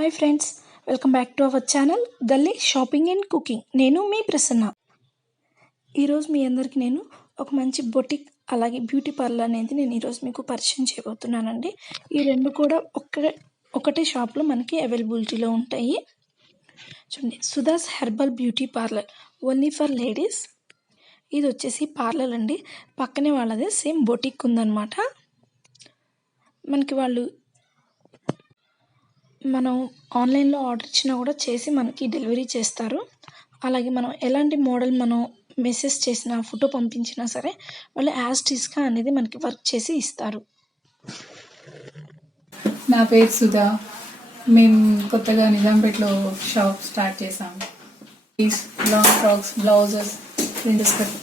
Hi friends, welcome back to our channel గల్లీ shopping and cooking. నేను మీ ప్రసన్న. ఈరోజు మీ అందరికీ నేను ఒక మంచి బొటిక్ అలాగే బ్యూటీ పార్లర్ అనేది నేను ఈరోజు మీకు పరిచయం చేయబోతున్నానండి. ఈ రెండు కూడా ఒకటే షాప్లో మనకి అవైలబిలిటీలో ఉంటాయి. చూడండి, Sudha's herbal beauty parlour only for ladies. ఇది వచ్చేసి పార్లర్ అండి. పక్కనే వాళ్ళదే సేమ్ బొటిక్ ఉందన్నమాట. మనకి వాళ్ళు మనం ఆన్లైన్లో ఆర్డర్ ఇచ్చినా కూడా చేసి మనకి డెలివరీ చేస్తారు. అలాగే మనం ఎలాంటి మోడల్ మనం మెసేజ్ చేసినా ఫోటో పంపించినా సరే వాళ్ళు యాజ్ టీస్గా అనేది మనకి వర్క్ చేసి ఇస్తారు. నా పేరు సుధా. మేము కొత్తగా నిజాంపేటలో షాప్ స్టార్ట్ చేసాము. Long frocks, blouses, princess cut,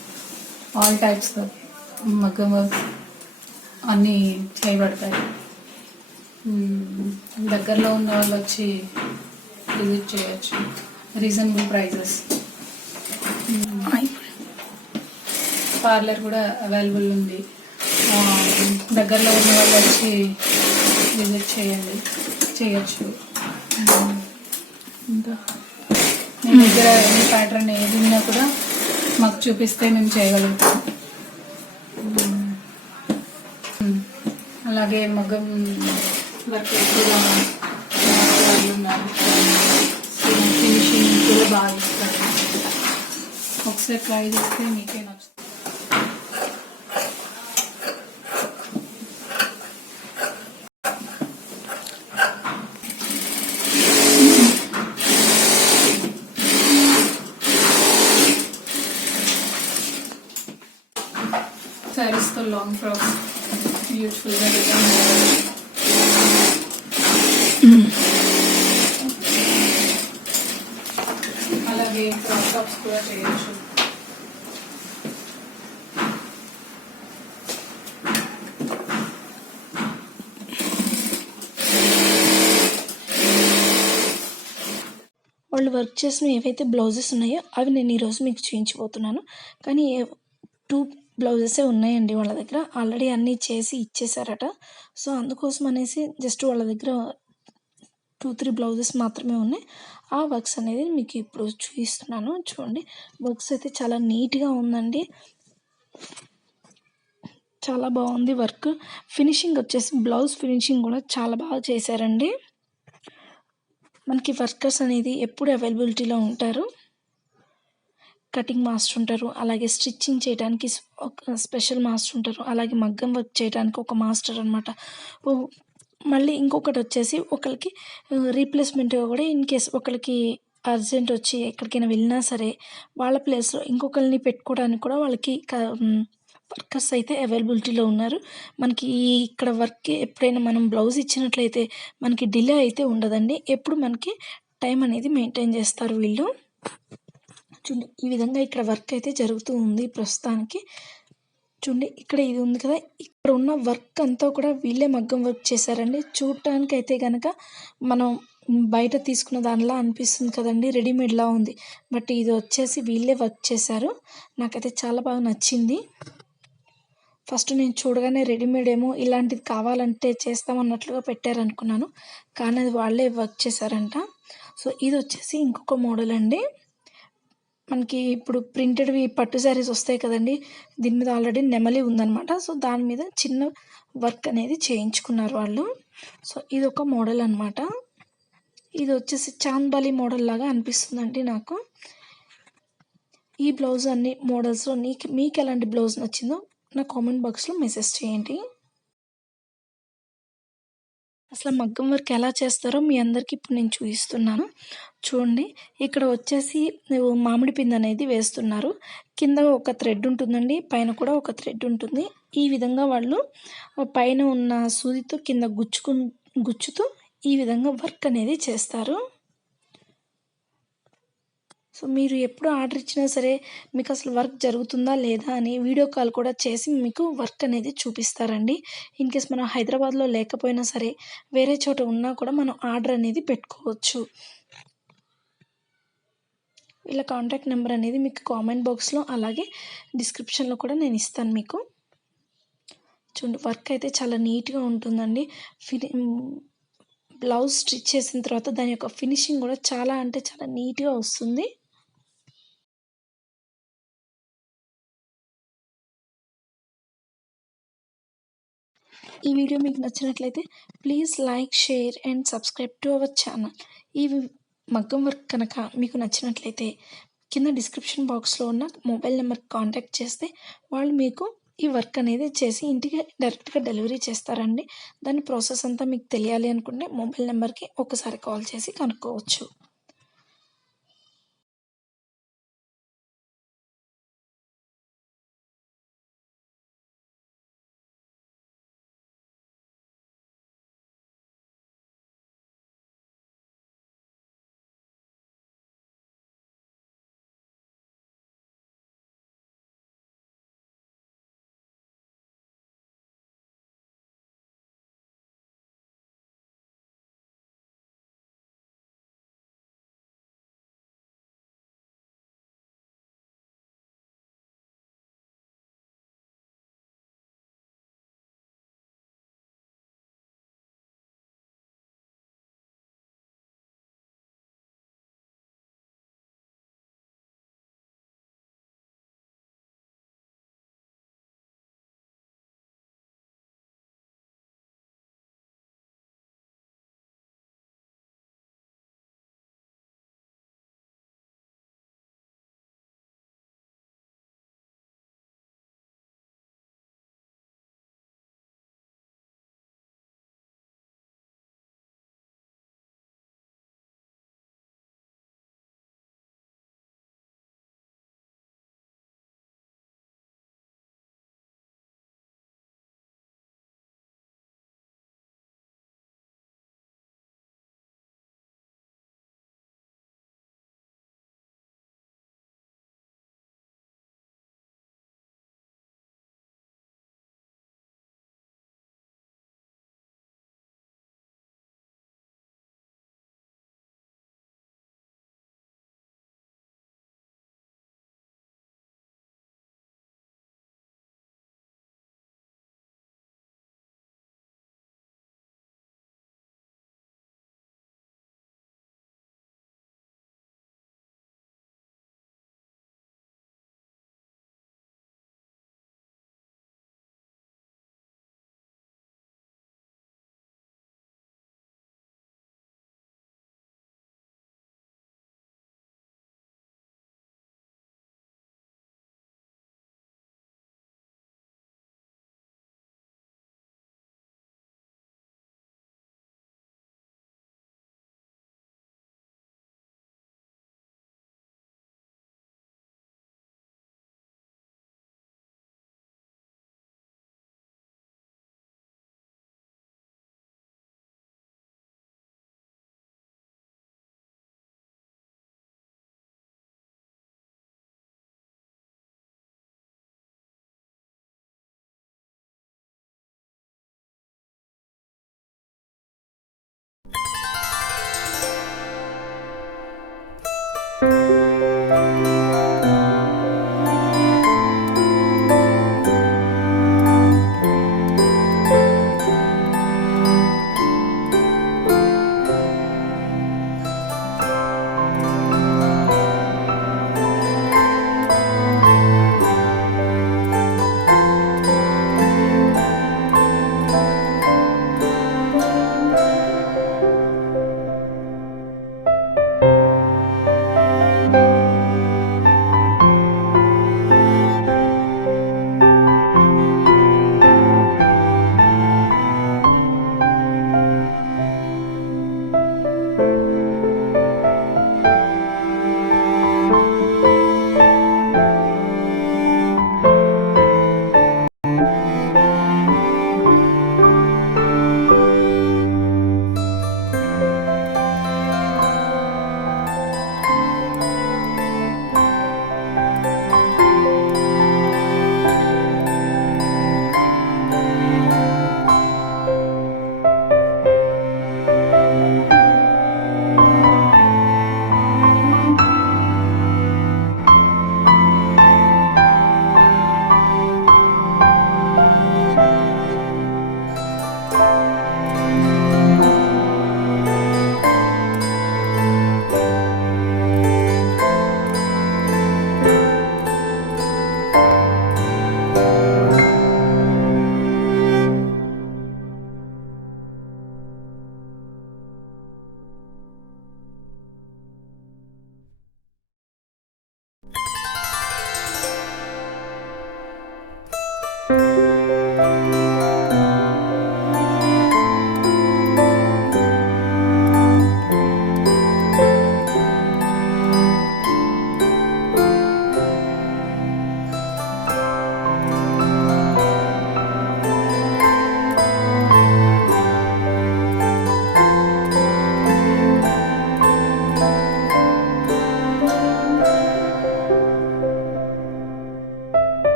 all types మగ్గం వర్క్ అన్నీ చేయబడతాయి. దగ్గరలో ఉన్న వాళ్ళు వచ్చి విజిట్ చేయొచ్చు. Reasonable prices. పార్లర్ కూడా అవైలబుల్ ఉంది. దగ్గరలో ఉన్న వాళ్ళు వచ్చి విజిట్ చేయొచ్చు. ఇంకా మీ దగ్గర ఏ ప్యాటర్న్ ఏది ఉన్నా కూడా మాకు చూపిస్తే మేము చేయగలుగుతాం. అలాగే మగ్గం వర్క్ కూడా ఉన్నారు. ఫినిషింగ్ కూడా బాగా ఇస్తారు. ఒకసారి ట్రై చేస్తే మీకే నచ్చుతుంది. శారీస్తో లాంగ్ ఫ్రాక్స్ బ్యూటిఫుల్గా డిజైన్. అలాగే క్రాప్ టాప్స్ కూడా చేయొచ్చు. వాళ్ళు వర్క్ చేసిన ఏవైతే బ్లౌజెస్ ఉన్నాయో అవి నేను ఈరోజు మీకు చూపించబోతున్నాను. కానీ 2 బ్లౌజెసే ఉన్నాయండి వాళ్ళ దగ్గర. ఆల్రెడీ అన్నీ చేసి ఇచ్చేసారట. సో అందుకోసం అనేసి జస్ట్ వాళ్ళ దగ్గర 2-3 బ్లౌజెస్ మాత్రమే ఉన్నాయి. ఆ వర్క్స్ అనేది మీకు ఇప్పుడు చూపిస్తున్నాను. చూడండి, వర్క్స్ అయితే చాలా నీట్గా ఉందండి. చాలా బాగుంది వర్క్. ఫినిషింగ్ వచ్చేసి బ్లౌజ్ ఫినిషింగ్ కూడా చాలా బాగా చేశారండి. మనకి వర్కర్స్ అనేది ఎప్పుడు అవైలబిలిటీలో ఉంటారు. కటింగ్ మాస్టర్ ఉంటారు, అలాగే స్టిచ్చింగ్ చేయడానికి ఒక స్పెషల్ మాస్టర్ ఉంటారు, అలాగే మగ్గం వర్క్ చేయడానికి ఒక మాస్టర్ అనమాట. మళ్ళీ ఇంకొకటి వచ్చేసి ఒకరికి రీప్లేస్మెంట్గా కూడా ఇన్ కేస్ ఒకరికి అర్జెంట్ వచ్చి ఎక్కడికైనా వెళ్ళినా సరే వాళ్ళ ప్లేస్లో ఇంకొకరిని పెట్టుకోవడానికి కూడా వాళ్ళకి వర్కర్స్ అయితే అవైలబిలిటీలో ఉన్నారు. మనకి ఇక్కడ వర్క్ ఎప్పుడైనా మనం బ్లౌజ్ ఇచ్చినట్లయితే మనకి డిలే అయితే ఉండదండి. ఎప్పుడు మనకి టైం అనేది మెయింటైన్ చేస్తారు వీళ్ళు. చూడండి, ఈ విధంగా ఇక్కడ వర్క్ అయితే జరుగుతూ ఉంది ప్రస్తుతానికి. చూడండి, ఇక్కడ ఇది ఉంది కదా, ఇక్కడ ఉన్న వర్క్ అంతా కూడా వీళ్ళే మగ్గం వర్క్ చేశారండి. చూడటానికి అయితే కనుక మనం బయట తీసుకున్న దానిలా అనిపిస్తుంది కదండి, రెడీమేడ్లా ఉంది. బట్ ఇది వచ్చేసి వీళ్ళే వర్క్ చేశారు. నాకైతే చాలా బాగా నచ్చింది. ఫస్ట్ నేను చూడగానే రెడీమేడ్ ఏమో ఇలాంటిది కావాలంటే చేస్తామన్నట్లుగా పెట్టారనుకున్నాను, కానీ అది వాళ్ళే వర్క్ చేశారంట. సో ఇది వచ్చేసి ఇంకొక మోడల్ అండి. మనకి ఇప్పుడు ప్రింటెడ్వి పట్టు శారీస్ వస్తాయి కదండి, దీని మీద ఆల్రెడీ నెమలి ఉందన్నమాట. సో దాని మీద చిన్న వర్క్ అనేది చేయించుకున్నారు వాళ్ళు. సో ఇది ఒక మోడల్ అనమాట. ఇది వచ్చేసి చాంద్బాలి మోడల్ లాగా అనిపిస్తుందండి నాకు. ఈ బ్లౌజ్ అన్ని మోడల్స్లో మీకు ఎలాంటి బ్లౌజ్ నచ్చిందో నా కామెంట్ బాక్స్లో మెసేజ్ చేయండి. అసలు మగ్గం వర్క్ ఎలా చేస్తారో మీ అందరికీ ఇప్పుడు నేను చూపిస్తున్నాను. చూడండి, ఇక్కడ వచ్చేసి మామిడి పిండి అనేది వేస్తున్నారు. కింద ఒక థ్రెడ్ ఉంటుందండి, పైన కూడా ఒక థ్రెడ్ ఉంటుంది. ఈ విధంగా వాళ్ళు పైన ఉన్న సూదితో కింద గుచ్చుతూ ఈ విధంగా వర్క్ అనేది చేస్తారు. సో మీరు ఎప్పుడు ఆర్డర్ ఇచ్చినా సరే మీకు అసలు వర్క్ జరుగుతుందా లేదా అని వీడియో కాల్ కూడా చేసి మీకు వర్క్ అనేది చూపిస్తారండి. ఇన్ కేస్ మనం హైదరాబాద్లో లేకపోయినా సరే వేరే చోట ఉన్నా కూడా మనం ఆర్డర్ అనేది పెట్టుకోవచ్చు. వీళ్ళ కాంటాక్ట్ నెంబర్ అనేది మీకు కామెంట్ బాక్స్లో అలాగే డిస్క్రిప్షన్లో కూడా నేను ఇస్తాను మీకు. చూడండి, వర్క్ అయితే చాలా నీట్గా ఉంటుందండి. బ్లౌజ్ స్టిచ్ చేసిన తర్వాత దాని యొక్క ఫినిషింగ్ కూడా చాలా అంటే చాలా నీట్‌గా వస్తుంది. ఈ వీడియో మీకు నచ్చినట్లయితే please like, share and subscribe to our channel. ఈ మగ్గం వర్క్ కనుక మీకు నచ్చినట్లయితే కింద డిస్క్రిప్షన్ బాక్స్‌లో ఉన్న మొబైల్ నెంబర్‌కి కాంటాక్ట్ చేస్తే వాళ్ళు మీకు ఈ వర్క్ అనేది చేసి ఇంటికి డైరెక్ట్‌గా డెలివరీ చేస్తారండి. దాని ప్రాసెస్ అంతా మీకు తెలియాలి అనుకుంటే మొబైల్ నెంబర్‌కి ఒకసారి కాల్ చేసి కనుక్కోవచ్చు.